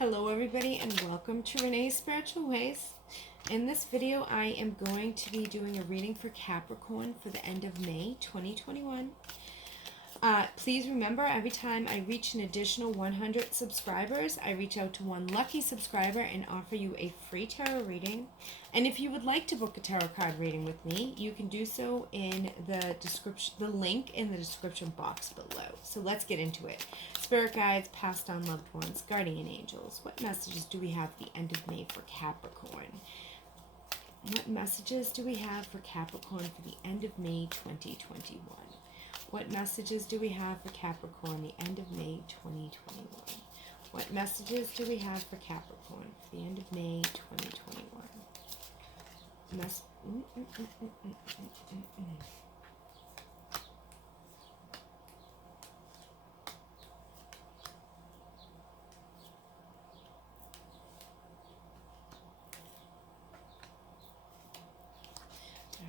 Hello everybody and welcome to Rene's Spiritual Ways. In this video I am going to be doing a reading for Capricorn for the end of May 2021. Please remember, every time I reach an additional 100 subscribers, I reach out to one lucky subscriber and offer you a free tarot reading. And if you would like to book a tarot card reading with me, you can do so in the description, the link in the description box below. So let's get into it. Spirit guides, passed on loved ones, guardian angels, what messages do we have at the end of May for Capricorn? What messages do we have for Capricorn for the end of May 2021? What messages do we have for Capricorn the end of May 2021? What messages do we have for Capricorn for the end of May 2021?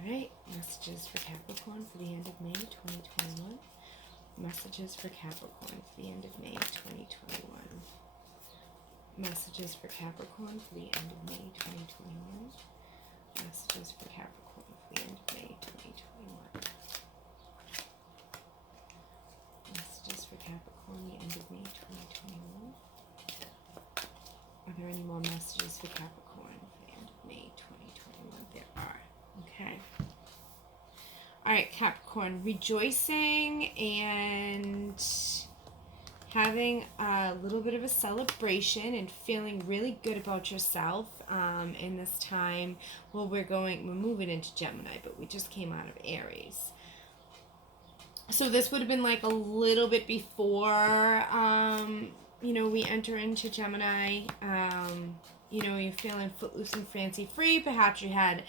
Alright, messages for Capricorn for the end of May 2021. Messages for Capricorn for the end of May 2021. Messages for Capricorn for the end of May 2021. Messages for Capricorn for the end of May 2021. Messages for Capricorn the end of May 2021. Are there any more messages for Capricorn for the end of May 2021? There are. Okay. All right, Capricorn, rejoicing and having a little bit of a celebration and feeling really good about yourself in this time. Well, we're moving into Gemini, but we just came out of Aries. So this would have been like a little bit before, we enter into Gemini. You're feeling footloose and fancy free. Perhaps you had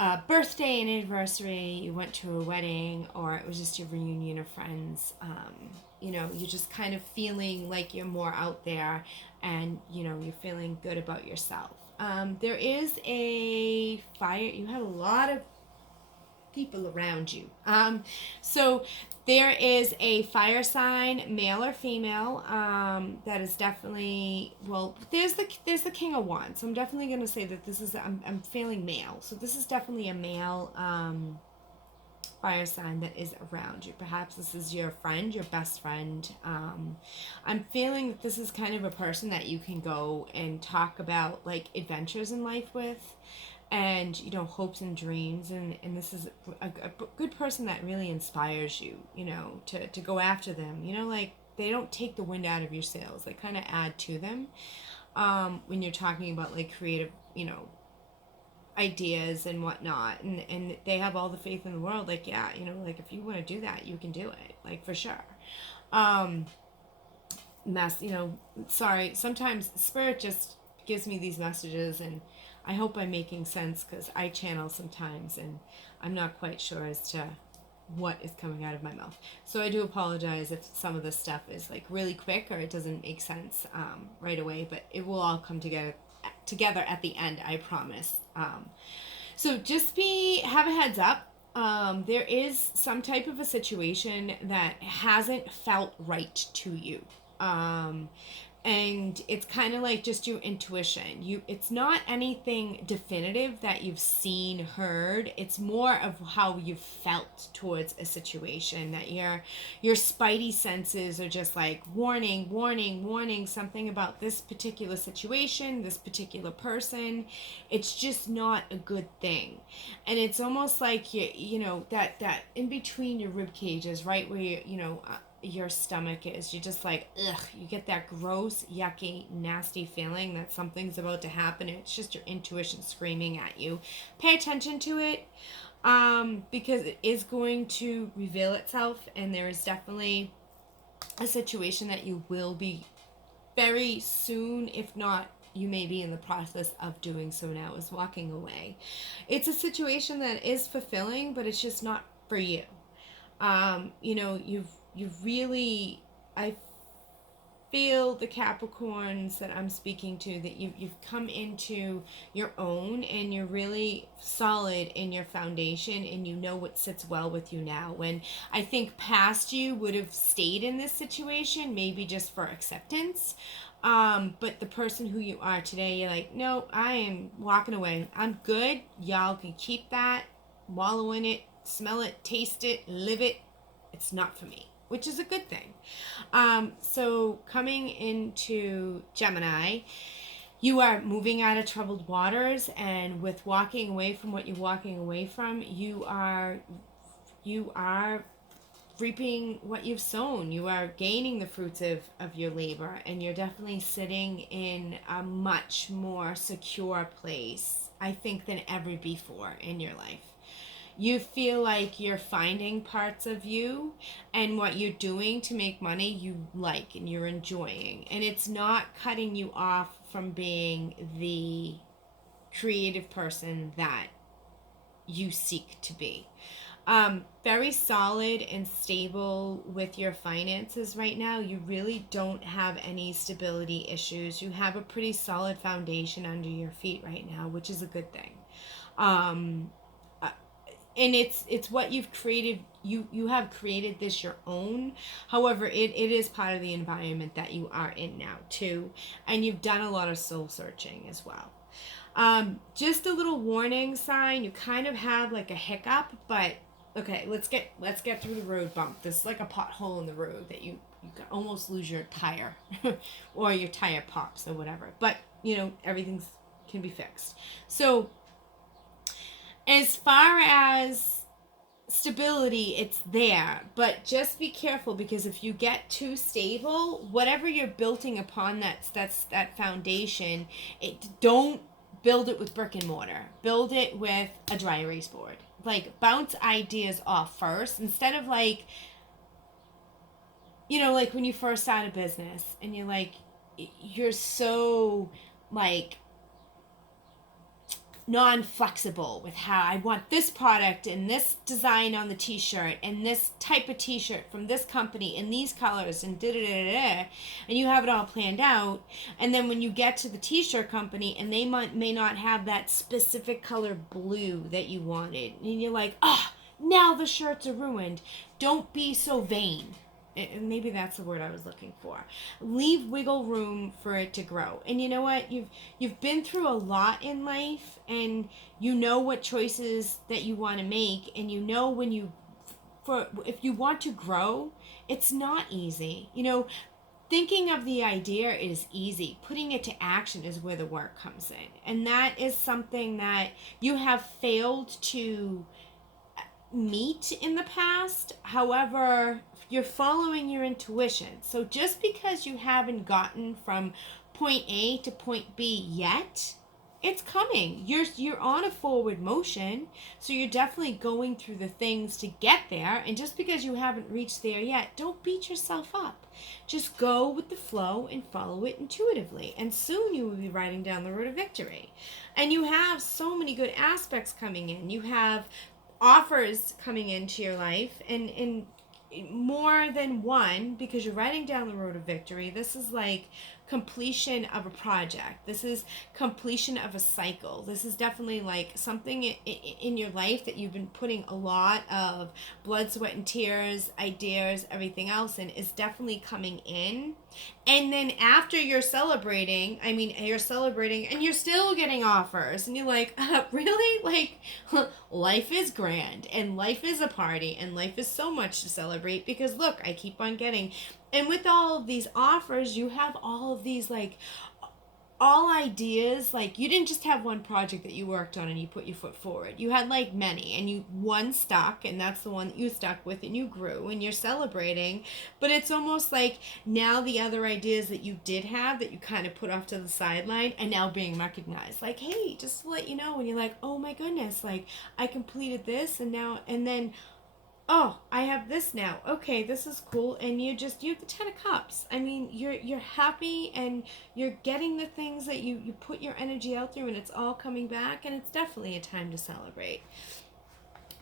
a birthday, an anniversary, you went to a wedding, or it was just your reunion of friends. You're just kind of feeling like you're more out there and, you're feeling good about yourself. There is a fire. You have a lot of people around you. So there is a fire sign, male or female, that is definitely, well, there's the King of Wands. So I'm definitely going to say that this is, I'm feeling male. So this is definitely a male fire sign that is around you. Perhaps this is your friend, your best friend. I'm feeling that this is kind of a person that you can go and talk about like adventures in life with, and hopes and dreams, and this is a good person that really inspires you, to go after them. Like they don't take the wind out of your sails, they kind of add to them when you're talking about like creative ideas and whatnot, and they have all the faith in the world, like, yeah, like if you want to do that, you can do it, like, for sure. Sorry, sometimes Spirit just gives me these messages, and I hope I'm making sense, because I channel sometimes and I'm not quite sure as to what is coming out of my mouth. So I do apologize if some of this stuff is like really quick or it doesn't make sense right away, but it will all come together at the end, I promise. So just have a heads up. There is some type of a situation that hasn't felt right to you. And it's kind of like just your intuition. It's not anything definitive that you've seen, heard. It's more of how you've felt towards a situation, that your spidey senses are just like warning, warning, warning, something about this particular situation, this particular person. It's just not a good thing. And it's almost like that in between your rib cages, right where your stomach is, you're just like, ugh, you get that gross, yucky, nasty feeling that something's about to happen. It's just your intuition screaming at you. Pay attention to it, because it is going to reveal itself, and there is definitely a situation that you will be very soon, if not, you may be in the process of doing so now, is walking away. It's a situation that is fulfilling, but it's just not for you. You've really, I feel the Capricorns that I'm speaking to, that you've come into your own, and you're really solid in your foundation, and you know what sits well with you now. When I think past you would have stayed in this situation, maybe just for acceptance, But the person who you are today, you're like, no, I am walking away. I'm good. Y'all can keep that, wallow in it, smell it, taste it, live it. It's not for me, which is a good thing. So coming into Gemini, you are moving out of troubled waters, and with walking away from what you're walking away from, you are reaping what you've sown. You are gaining the fruits of your labor, and you're definitely sitting in a much more secure place, I think, than ever before in your life. You feel like you're finding parts of you and what you're doing to make money you like and you're enjoying. And it's not cutting you off from being the creative person that you seek to be. Very solid and stable with your finances right now. You really don't have any stability issues. You have a pretty solid foundation under your feet right now, which is a good thing. And it's what you've created. You have created this your own. However, it is part of the environment that you are in now too, and you've done a lot of soul searching as well. Just a little warning sign. You kind of have like a hiccup, but okay, let's get through the road bump. This is like a pothole in the road that you can almost lose your tire or your tire pops or whatever. But everything's can be fixed. So as far as stability, it's there, but just be careful, because if you get too stable, whatever you're building upon that foundation, don't build it with brick and mortar. Build it with a dry erase board. Like, bounce ideas off first, instead of like when you first start a business and you're so like non-flexible with how I want this product and this design on the t-shirt and this type of t-shirt from this company and these colors and and you have it all planned out, and then when you get to the t-shirt company and they may not have that specific color blue that you wanted, and you're like, now the shirts are ruined. Don't be so vain. And maybe that's the word I was looking for. Leave wiggle room for it to grow. And you know what? You've been through a lot in life, and you know what choices that you want to make, and you know if you want to grow, it's not easy. Thinking of the idea is easy. Putting it to action is where the work comes in. And that is something that you have failed to meet in the past. However, you're following your intuition. So just because you haven't gotten from point A to point B yet, it's coming. You're on a forward motion, so you're definitely going through the things to get there. And just because you haven't reached there yet, don't beat yourself up. Just go with the flow and follow it intuitively, and soon you will be riding down the road of victory. And you have so many good aspects coming in. You have offers coming into your life, and more than one, because you're riding down the road of victory. This is like completion of a project. This is completion of a cycle. This is definitely like something in your life that you've been putting a lot of blood, sweat, and tears, ideas, everything else in, is definitely coming in. And then after you're celebrating and you're still getting offers, and you're like, really? Like, life is grand, and life is a party, and life is so much to celebrate, because look, I keep on getting. And with all of these offers, you have all of these like all ideas. Like, you didn't just have one project that you worked on and you put your foot forward. You had like many, and one stuck, and that's the one that you stuck with, and you grew, and you're celebrating. But it's almost like now the other ideas that you did have that you kind of put off to the sideline are now being recognized. Like, hey, just to let you know, and you're like, oh my goodness, like, I completed this, and then oh, I have this now. Okay, this is cool. And you have the 10 of Cups. I mean, you're happy, and you're getting the things that you put your energy out through, and it's all coming back, and it's definitely a time to celebrate.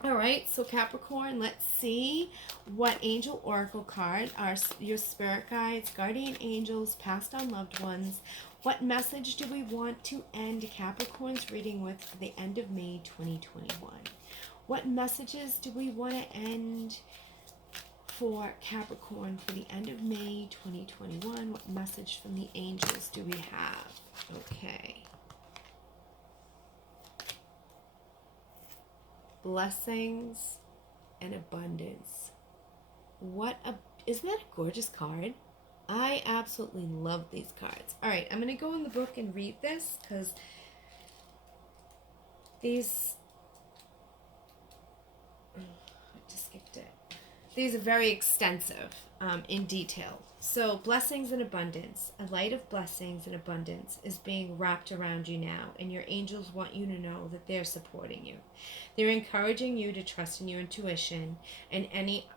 All right, so Capricorn, let's see what angel oracle card are your spirit guides, guardian angels, passed on loved ones. What message do we want to end Capricorn's reading with for the end of May 2021? What messages do we want to end for Capricorn for the end of May 2021. What message from the angels do we have? Okay. Blessings and abundance. Isn't that a gorgeous card? I absolutely love these cards. All right, I'm going to go in the book and read this because these, I just skipped it. These are very extensive in detail. So, blessings and abundance. A light of blessings and abundance is being wrapped around you now, and your angels want you to know that they're supporting you. They're encouraging you to trust in your intuition and any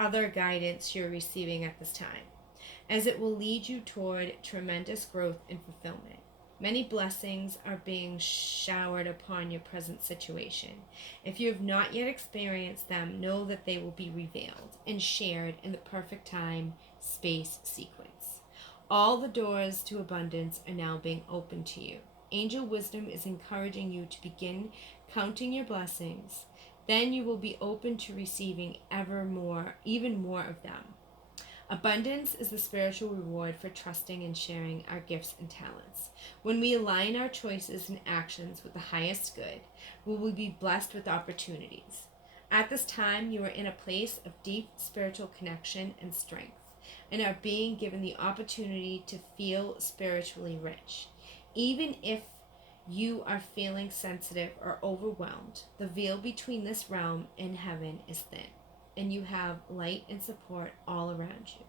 other guidance you're receiving at this time, as it will lead you toward tremendous growth and fulfillment. Many blessings are being showered upon your present situation. If you have not yet experienced them, know that they will be revealed and shared in the perfect time, space, sequence. All the doors to abundance are now being opened to you. Angel wisdom is encouraging you to begin counting your blessings. Then you will be open to receiving even more of them. Abundance is the spiritual reward for trusting and sharing our gifts and talents. When we align our choices and actions with the highest good, we will be blessed with opportunities. At this time, you are in a place of deep spiritual connection and strength, and are being given the opportunity to feel spiritually rich. Even if you are feeling sensitive or overwhelmed, the veil between this realm and heaven is thin, and you have light and support all around you.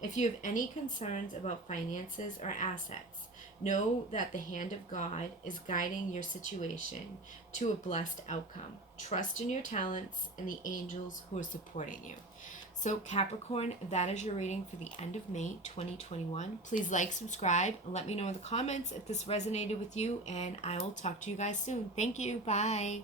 If you have any concerns about finances or assets, know that the hand of God is guiding your situation to a blessed outcome. Trust in your talents and the angels who are supporting you. So Capricorn, that is your reading for the end of May 2021. Please like, subscribe, and let me know in the comments if this resonated with you, and I will talk to you guys soon. Thank you. Bye.